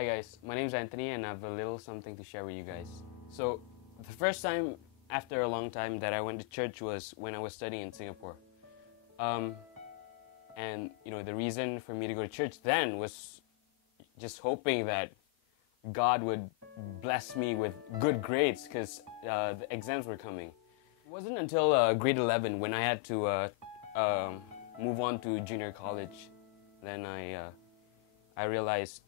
Hi guys, my name is Anthony and I have a little something to share with you guys. So, the first time after a long time that I went to church was when I was studying in Singapore. And the reason for me to go to church then was just hoping that God would bless me with good grades because the exams were coming. It wasn't until grade 11 when I had to move on to junior college. Then I realized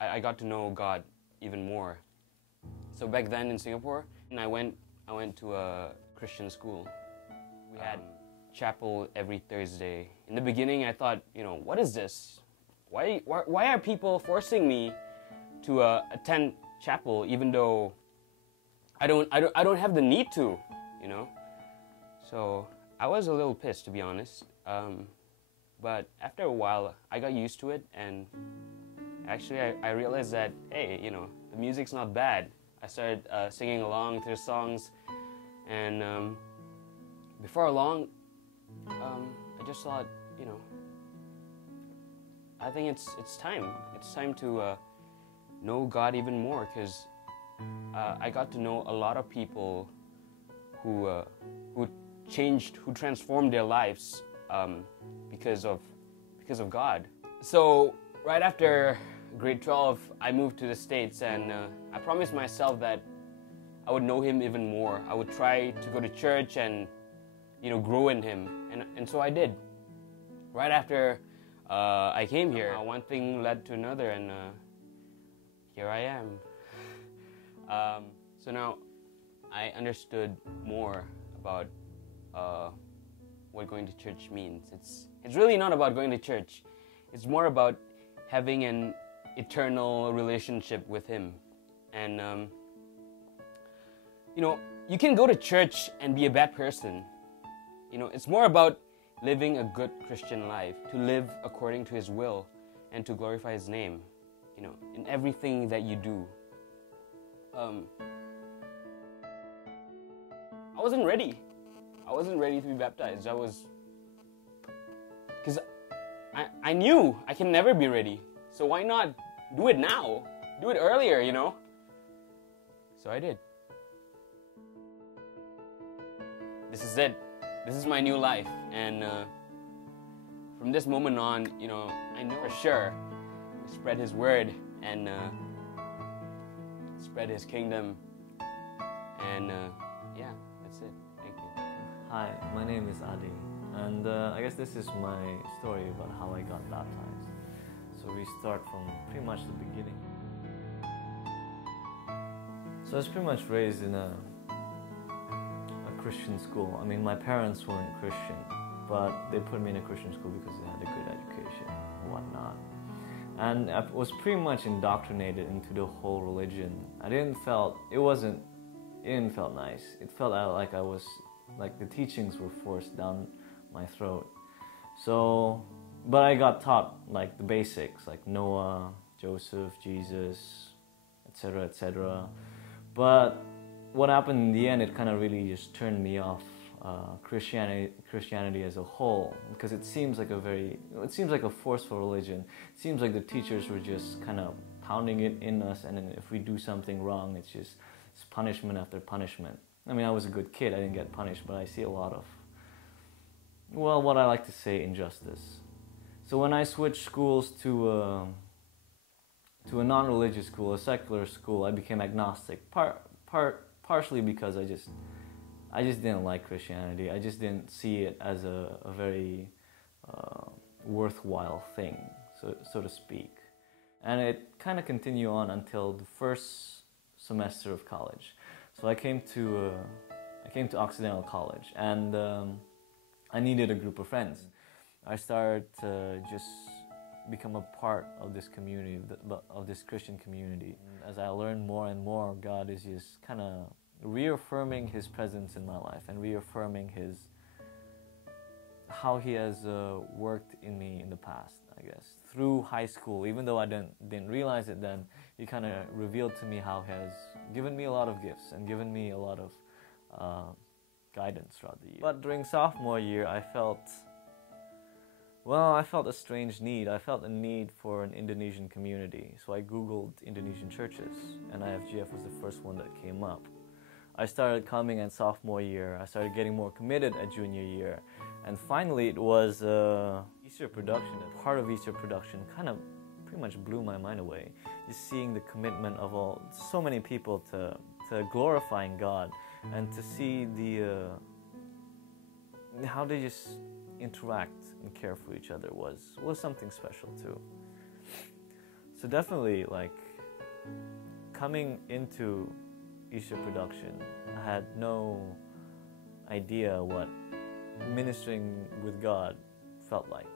I got to know God even more. So back then in Singapore, and I went to a Christian school. We had chapel every Thursday. In the beginning, I thought, what is this? Why are people forcing me to attend chapel even though I don't have the need to, So I was a little pissed, to be honest. But after a while, I got used to it, and actually I realized that, hey, the music's not bad. I started singing along to the songs, and before long, I just thought, I think it's time. It's time to know God even more, because I got to know a lot of people who transformed their lives because of God. So right after grade 12, I moved to the States, and I promised myself that I would know Him even more. I would try to go to church and grow in Him, and so I did. Right after I came here, one thing led to another, and here I am. So now I understood more about what going to church means. It's really not about going to church. It's more about having an eternal relationship with Him. And you can go to church and be a bad person. It's more about living a good Christian life, to live according to His will and to glorify His name, in everything that you do. I wasn't ready. I wasn't ready to be baptized. Because I knew I can never be ready. So why not do it now? Do it earlier, So I did. This is it. This is my new life. And from this moment on, I know for sure to spread His word and spread His kingdom. And yeah, that's it. Thank you. Hi, my name is Adi, and I guess this is my story about how I got baptized. So we start from pretty much the beginning. So I was pretty much raised in a Christian school. I mean, my parents weren't Christian, but they put me in a Christian school because they had a good education and whatnot. And I was pretty much indoctrinated into the whole religion. It didn't feel nice. It felt like like the teachings were forced down my throat. So, but I got taught like the basics, like Noah, Joseph, Jesus, etc., etc. But what happened in the end, it kind of really just turned me off Christianity as a whole, because it seems like a forceful religion. It seems like the teachers were just kind of pounding it in us, and then if we do something wrong, it's punishment after punishment. I mean, I was a good kid, I didn't get punished, but I see a lot of, well, what I like to say, injustice. So when I switched schools to a non-religious school, a secular school, I became agnostic, partially because I just didn't like Christianity. I just didn't see it as a very worthwhile thing, so to speak. And it kind of continued on until the first semester of college. So I came to Occidental College, and I needed a group of friends. I started to just become a part of this community, of this Christian community. As I learned more and more, God is just kind of reaffirming His presence in my life and reaffirming how He has worked in me in the past, I guess. Through high school, even though I didn't realize it then, He kind of revealed to me how He has given me a lot of gifts and given me a lot of guidance throughout the year. But during sophomore year, I felt Well, I felt a strange need. I felt a need for an Indonesian community. So I Googled Indonesian churches, and IFGF was the first one that came up. I started coming in sophomore year. I started getting more committed at junior year. And finally, it was Easter production. Part of Easter production kind of pretty much blew my mind away. Just seeing the commitment of so many people to glorifying God, and to see how they just interact and care for each other was something special too. So definitely, like, coming into Easter production, I had no idea what ministering with God felt like.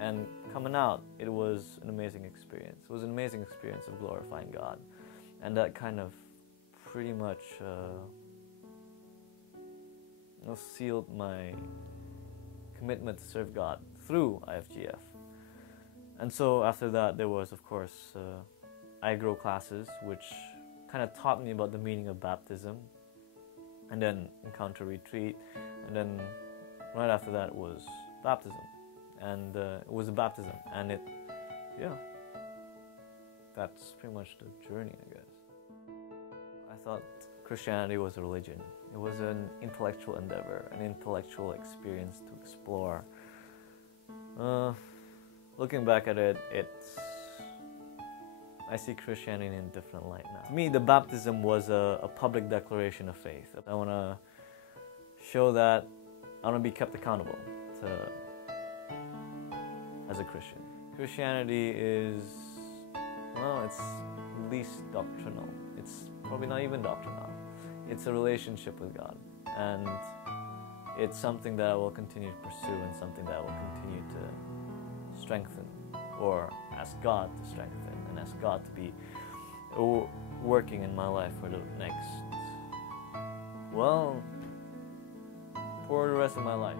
And coming out, it was an amazing experience. It was an amazing experience of glorifying God. And that kind of pretty much sealed my commitment to serve God through IFGF. And so after that, there was, of course, iGrow classes, which kind of taught me about the meaning of baptism, and then Encounter Retreat, and then right after that was baptism. And it was a baptism, and that's pretty much the journey, I guess. I thought Christianity was a religion. It was an intellectual endeavor, an intellectual experience to explore. Looking back at it, I see Christianity in a different light now. To me, the baptism was a public declaration of faith. I want to show that I want to be kept accountable as a Christian. Christianity is, it's least doctrinal. It's probably not even doctrinal. It's a relationship with God, and it's something that I will continue to pursue, and something that I will continue to strengthen, or ask God to strengthen, and ask God to be working in my life for the rest of my life.